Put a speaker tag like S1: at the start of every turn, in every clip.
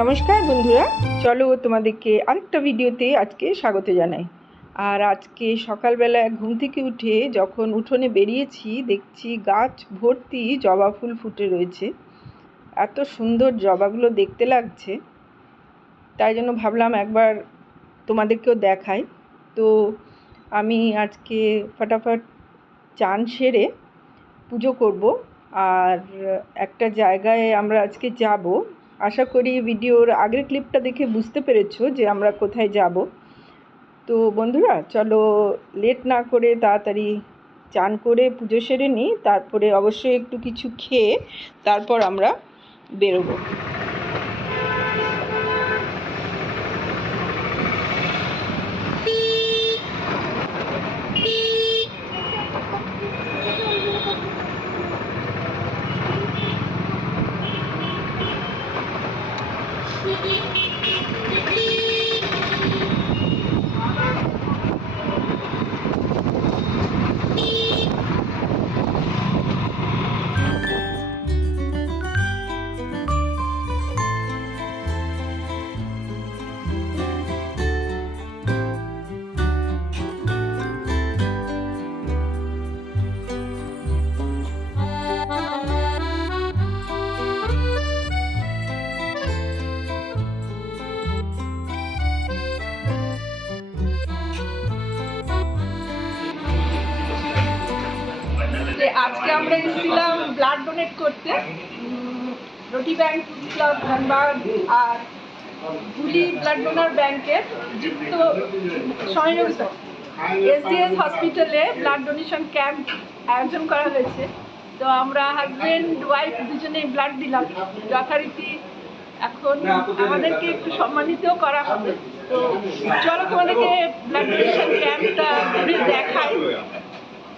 S1: নমস্কার বন্ধুরা, চলো তোমাদেরকে আরেকটা ভিডিওতে আজকে স্বাগত জানাই। আর আজকে সকালবেলা ঘুম থেকে উঠে যখন উঠোনে বেরিয়েছি, দেখছি গাছ ভর্তি জবা ফুল ফুটে রয়েছে। এত সুন্দর জবাগুলো দেখতে লাগছে। তাই জন্য ভাবলাম একবার তোমাদেরকেও দেখাই। তো আমি আজকে ফটাফট চান সেরে পুজো করব। আর একটা জায়গায় আমরা আজকে যাব আশা করি ভিডিওর আগের ক্লিপটা দেখে বুঝতে পেরেছ যে আমরা কোথায় যাব। তো বন্ধুরা, চলো লেট না করে তাড়াতাড়ি চান করে পুজো সেরে নিই, তারপরে অবশ্যই একটু কিছু খেয়ে তারপর আমরা বেরোবো। আমরা এসেছিলাম ব্লাড ডোনেট করতে। রোটি ব্যাংক ক্লাব, ধানবাদ আর গুলি ব্লাড ডোনার ব্যাংকের যুক্ত সংযুক্ত এসডিএস হসপিটালে ব্লাড ডোনেশন ক্যাম্প আয়োজন করা হয়েছে। তো আমরা হাজবেন্ড ওয়াইফ দুজনে ব্লাড দিলাম। যথারীতি এখন আমাদেরকে একটু সম্মানিতও করা হবে। তো চলো তোমাদেরকে ব্লাড ডোনেশন ক্যাম্পটা ঘুরে দেখাই।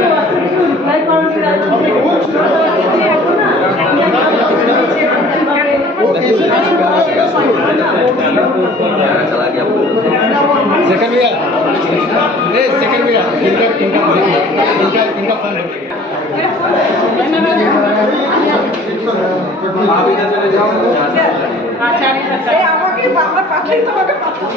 S2: लगी जाएगा सेकंड भैया ए सेकंड भैया इनका इनका इनका इनका फन है
S1: এই আমাকে বাংলা পাঠাই তোমাকে পাঠাবো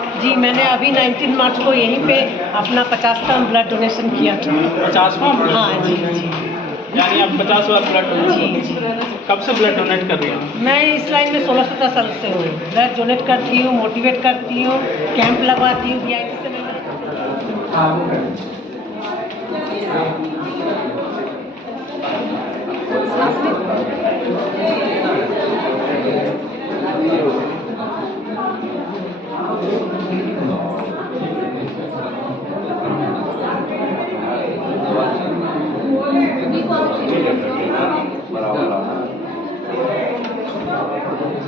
S2: जी
S3: मैंने अभी 19 मार्च को यहीं पे अपना पचास का ब्लड डोनेशन किया था।
S4: पचासवां
S3: हाँ जी जी।
S4: यानी आप पचास बार ब्लड डोनेट कब से ब्लड डोनेट कर रही हैं?
S3: मैं इस लाइन में सोलह सत्रह साल से हूँ ब्लड डोनेट करती हूँ मोटिवेट करती हूँ कैंप लगवाती हूँ वी से मैं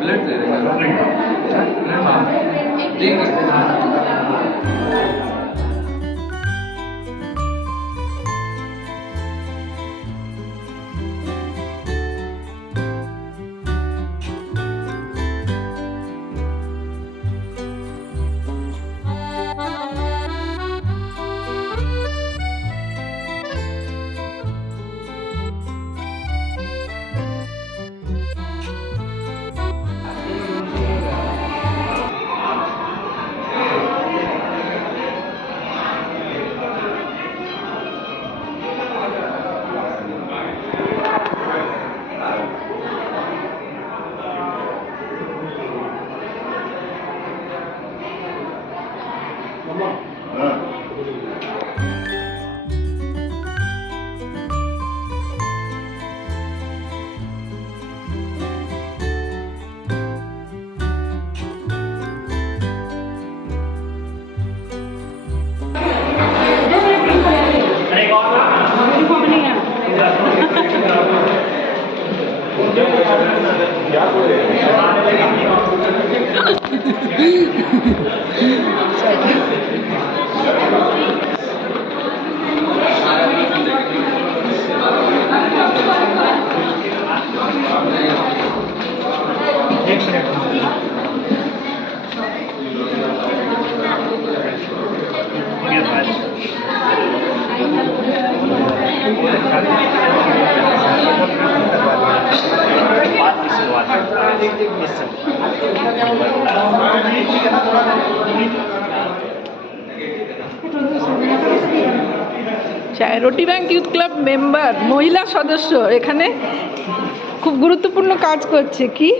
S2: ब्लड दे
S1: रहे हैं। हाँ। Roti Bank Youth Club member মহিলা সদস্য এখানে খুব গুরুত্বপূর্ণ কাজ করছে। কি?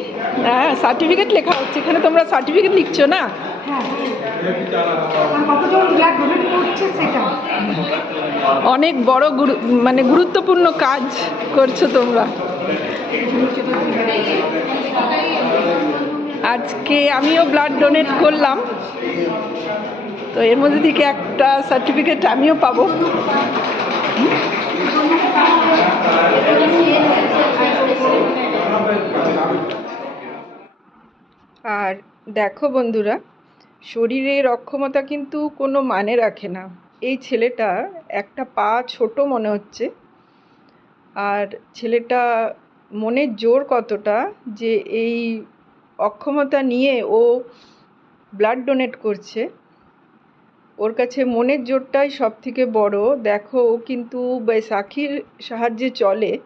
S1: হ্যাঁ সার্টিফিকেট লেখা হচ্ছে। এখানে তোমরা সার্টিফিকেট লিখছো না?
S3: সেটা?
S1: অনেক বড় গুরু মানে গুরুত্বপূর্ণ কাজ করছ তোমরা। আজকে আমিও ব্লাড ডোনেট করলাম। তো এর মধ্যে থেকে একটা সার্টিফিকেট আমিও পাবো। আর দেখো বন্ধুরা শরীরের অক্ষমতা কিন্তু কোনো মানে রাখে না। এই ছেলেটা একটা পা ছোট মনে হচ্ছে। আর ছেলেটা মনের জোর কতটা যে এই অক্ষমতা নিয়ে ও ব্লাড ডোনেট করছে। ওর কাছে মনের জোরটাই সব থেকে বড়। দেখো, ও কিন্তু বৈশাখীর সাহায্যে চলে।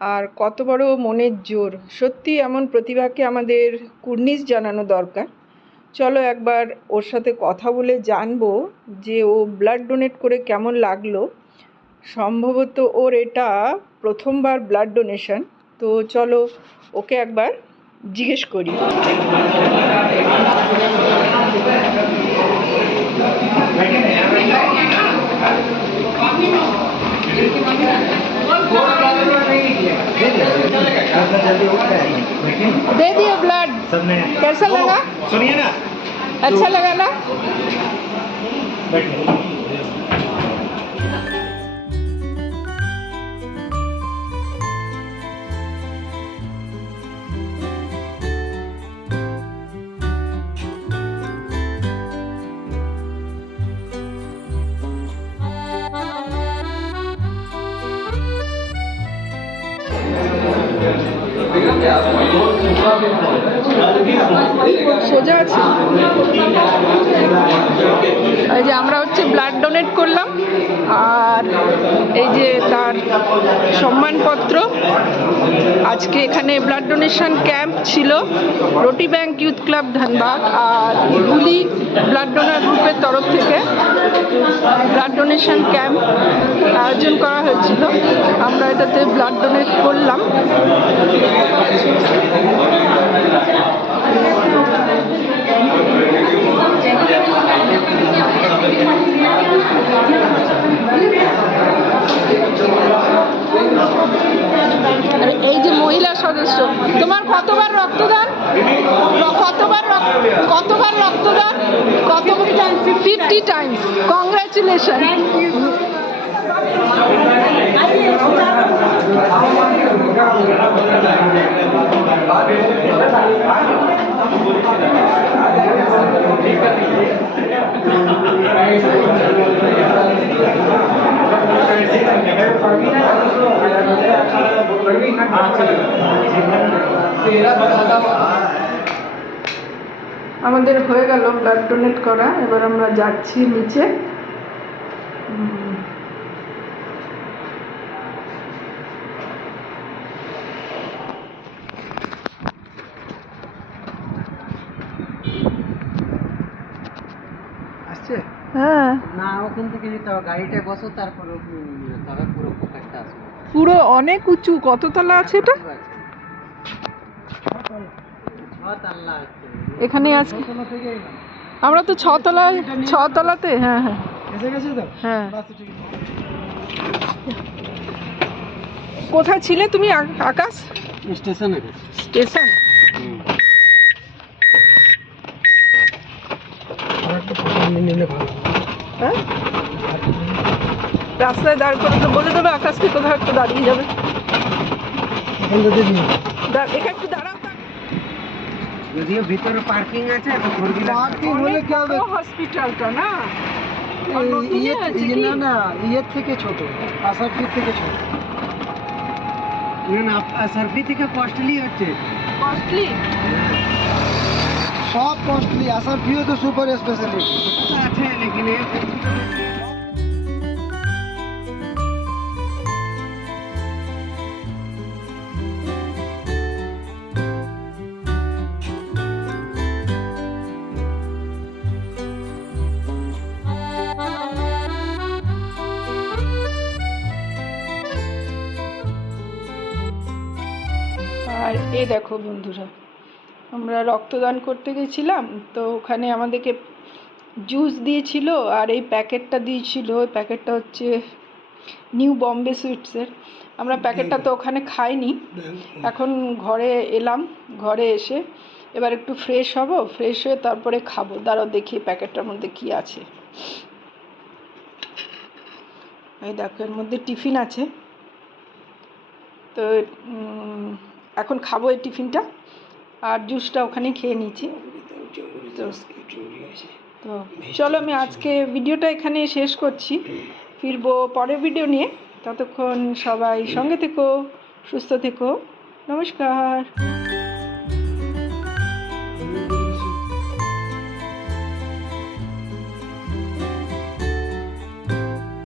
S1: আর কত বড় মনের জোর। সত্যি এমন প্রতিভাকে আমাদের কুর্নিশ জানানো দরকার। চলো একবার ওর সাথে কথা বলে জানব যে ও ব্লাড ডোনেট করে কেমন লাগল। সম্ভবত ওর এটা প্রথমবার ব্লাড ডোনেশন। তো চলো, ওকে একবার জিজ্ঞেস করি। दे दिया ब्लड
S2: सबने
S1: कैसा लगा?
S2: सुनिए ना।
S1: अच्छा लगा ना? সোজা আছে। এই যে আমরা হচ্ছে ব্লাড ডোনেট করলাম, আর এই যে তার সম্মানপত্র। আজকে এখানে ব্লাড ডোনেশন ক্যাম্প ছিল, Roti Bank Youth Club Dhanbad আর গুলি ব্লাড ডোনার গ্রুপের তরফ থেকে ব্লাড ডোনেশন ক্যাম্প আয়োজন করা হয়েছিল। আমরা এটাতে ব্লাড ডোনেট করলাম। এই যে মহিলা সদস্য তোমার কতবার রক্তদান? কতবার কতবার রক্তদান? কত ফিফটি টাইমস কংগ্রাচুলেশন আমাদের হয়ে গেল ব্লাড ডোনেট করা। এবার আমরা যাচ্ছি নিচে উম,
S5: আসছে
S1: হ্যাঁ
S5: না ওখান থেকে নিতে হবে গাড়িটায় বসো তারপর তবে পুরো ফোকাসটা আসবে।
S1: পুরো অনেক উঁচু কত তলা আছে। এটা এখানে আজকে আমরা তো ছতলায় ছতলাতে হ্যাঁ হ্যাঁ।
S5: এসে গেছে তো?
S1: হ্যাঁ। কোথায় ছিলে তুমি আকাশ?
S5: স্টেশনে।
S1: স্টেশন?
S5: নিলে ভালো।
S1: হ্যাঁ? রাস্তায় দাঁড় করে তো বলে দেবে আকাশকে কোথাও একটু দাঁড়িয়ে যাবে।
S5: এখন তো দেখি
S1: দা- এখানে একটু দাঁড়াও।
S5: যদিও ভিতরে পার্কিং আছে পার্কিং হলে কি হবে?
S1: হসপিটালটা না? আর
S5: এই ইয়ে-
S1: হয়েছে কি?
S5: না না ইয়ের থেকে ছোট আসারফি থেকে ছোট। না না থেকে কস্টলি হচ্ছে।
S1: কস্টলি
S5: সব তো সুপার স্পেশালিটি আছে লেকিন।
S1: এই দেখো বন্ধুরা, আমরা রক্তদান করতে গেছিলাম, তো ওখানে আমাদেরকে জুস দিয়েছিল আর এই প্যাকেটটা দিয়েছিল, ওই প্যাকেটটা হচ্ছে নিউ বম্বে সুইটসের আমরা প্যাকেটটা তো ওখানে খাইনি, এখন ঘরে এলাম, ঘরে এসে এবার একটু ফ্রেশ হব ফ্রেশ হয়ে তারপরে খাব। দাঁড়াও দেখি প্যাকেটটার মধ্যে কি আছে। এই দেখো, এর মধ্যে টিফিন আছে। তো এখন খাব এই টিফিনটা। আর জুসটা ওখানে খেয়ে নিয়েছি তো তো চলো আমি আজকে ভিডিওটা এখানে শেষ করছি। ফিরবো পরের ভিডিও নিয়ে। ততক্ষণ সবাই সঙ্গে থেকো, সুস্থ থেকো। নমস্কার।